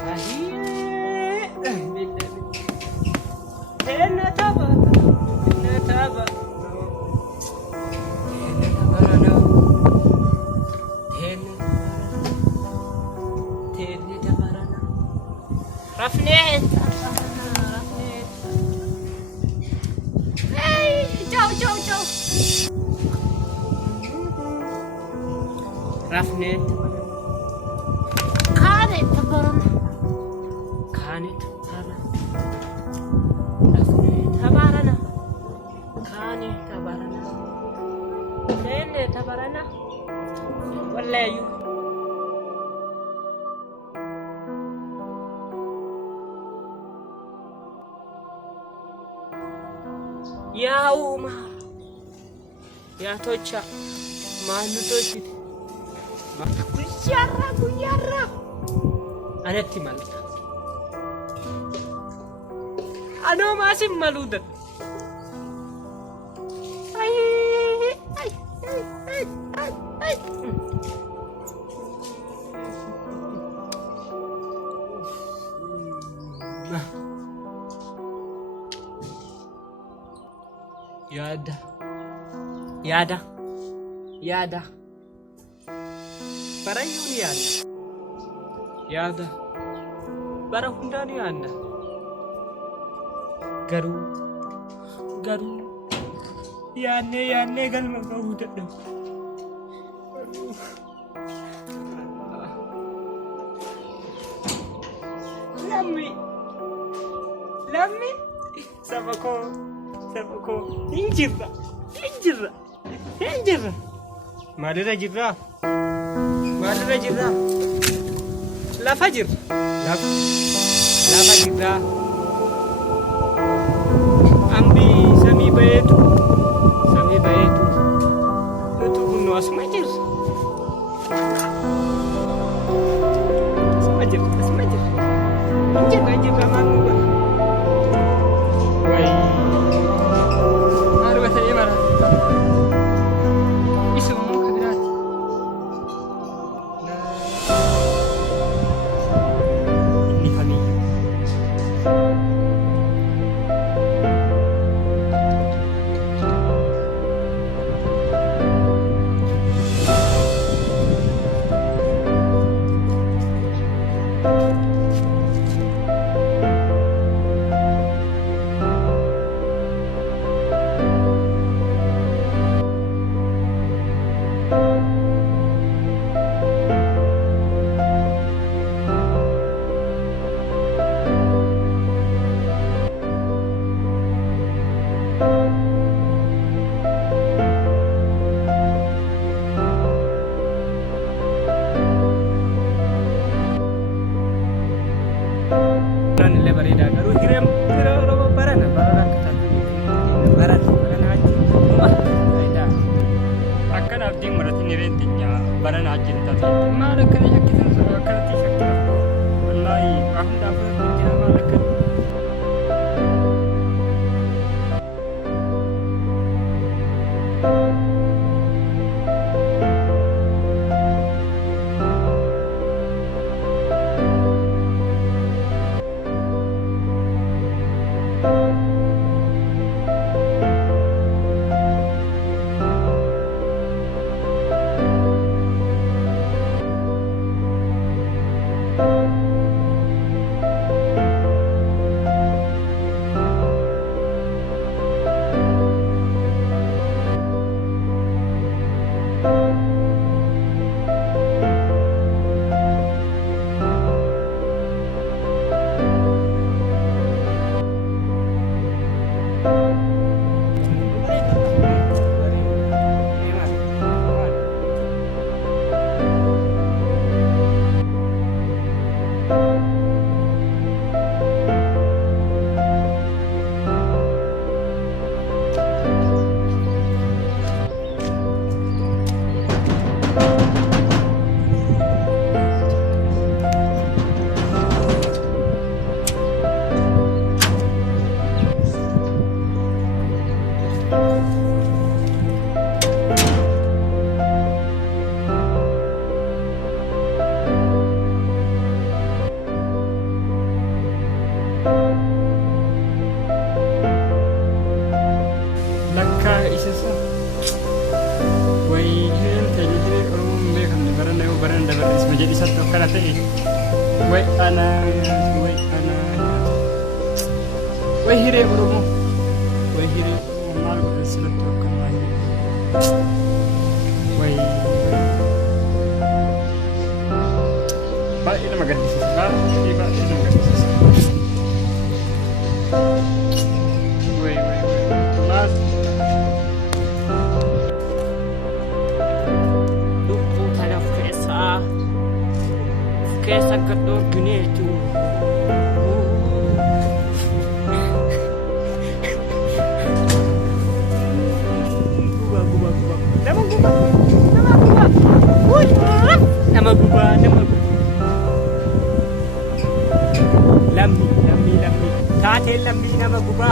Ahiyee. Teenna tapha. Teenna tapha. Teenna tapha. Teenna tapha. Rafnee. Hey, ciao. Rafnee. Kaane tapha. Rafnee tabarana. Kaane tabarana. Teenna tabarana. Wallahi. Ya Umar, ya Tocha, malu Tochit, Guyarra, anatti malta, ano masih maludat, ay, Yada. Parayyuun yaada. Bara hundaan yaadna. Garuu yaadnee galma bahuu dadhabu. Lammi saba koo hin jirra. Maalirra jirra? Lafa jirra. Ambi samii bayeetu. Nutu kunoo asuma jirra. Hin jirra maal nu godha? Maal ta'ee mara? Illee bareedaa garuu hireen yeroo barana akkana abdiin maratiin hireen teenyaa barana ajjin taate maal akkana shakkisan sirraa akkanatti shakkisan wallaahi hundaaf jira maal akkana. akkana ta'e way ana way hiree Oromoo maal godhan silatti akkana way baay'ee nama gaddisiisa baay'ee nama gaddisiisa way maal lubbuu kana of keessa gadhoorgineetu nama guba lammi taatee lammi nama guba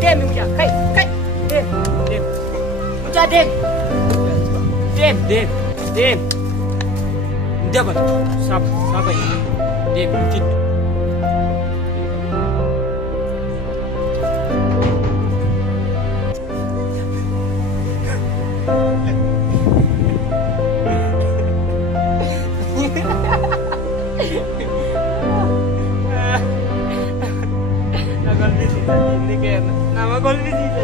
deemi mucaa kai deem mucaa deem dabal saba deem jiddu nama kolbisiisa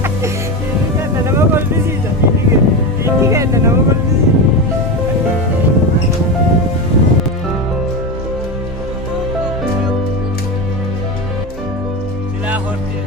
diinni kenna nama kolbisiisa diinni kenna nama kolbisiisa silaa hortee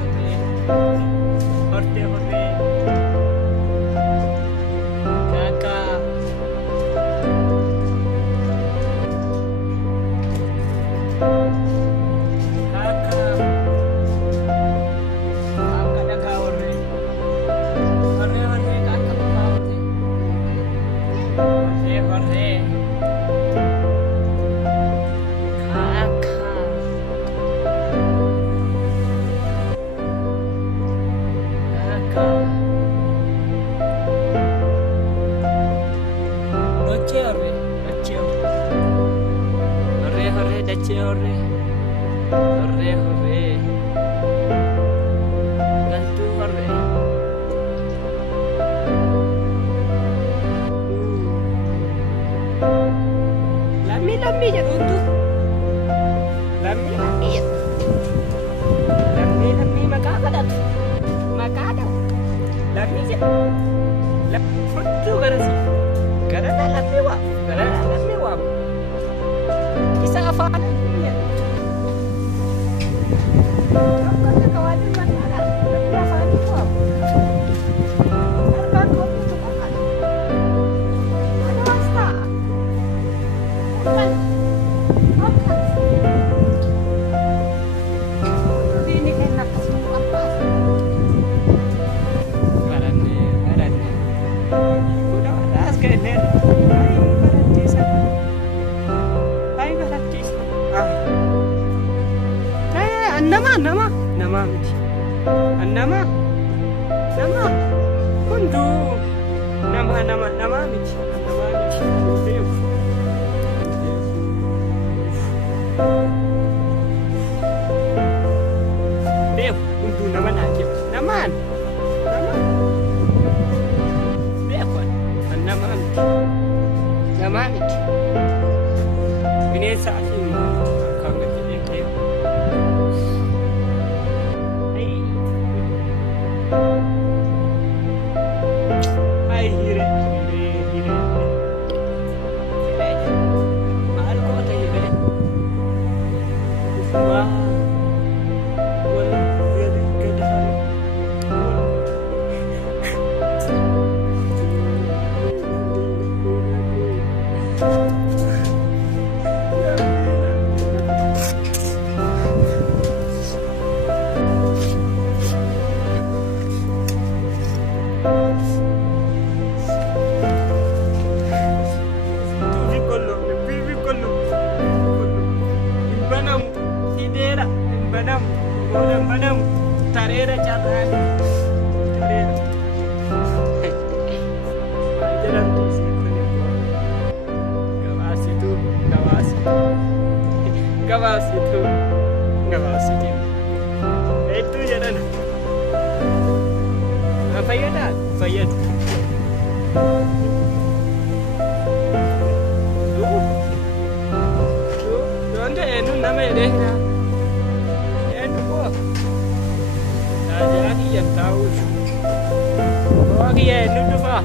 horre galtuu horre lammi jedhuutu lammi maqaa kadhatu maqaa dhawu lammi jedhu furtuu garasii garana lammi waamu isa afaan nama miti nama hunduu nama miti beeku hunduu nama naan jedhu namaan beeku nama miti bineensa fi kan gadi beeku fayyada. fayyadu. Don da enu nama ede. Enu ko. Na jadi yang tahu. Wagi enu tu fa.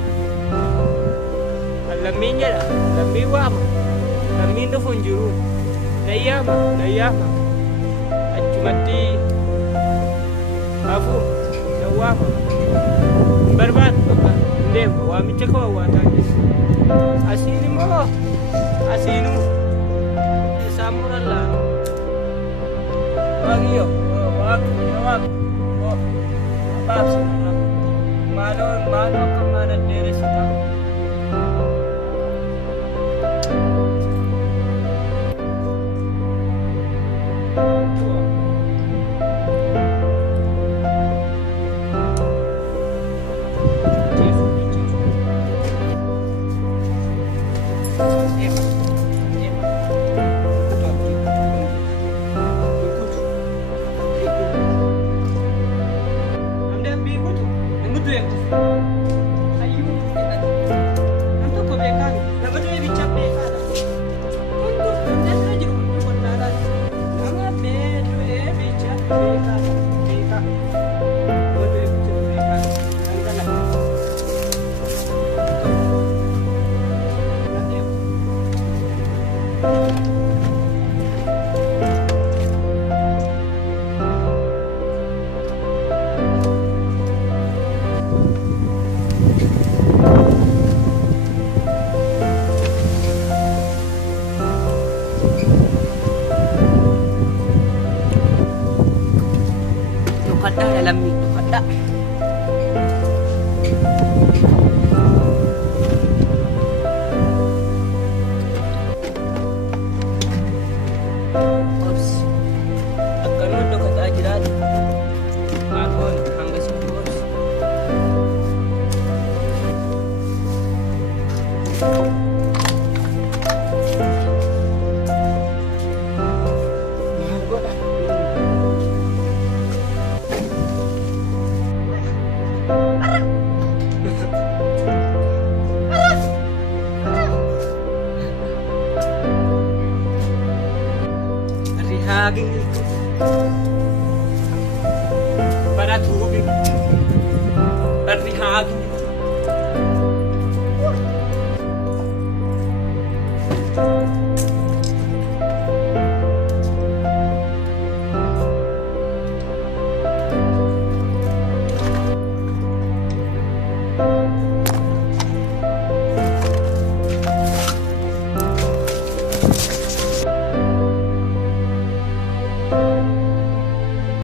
Alaminya lah, alami wam. Alami tu funjuru. Nayama. Acumati. Afu. Nawama. Barbat. Ndem. Wami cakap awatanya. Asini mo. Asinu. Samuralla. Wagio. Wag. Babs. Malo kamana dere sita. Tukada dalam ni, tukada. Oops. Akan mo kata ajirat. Akon hanggang sa oops. Rihaging para tubig at rihaging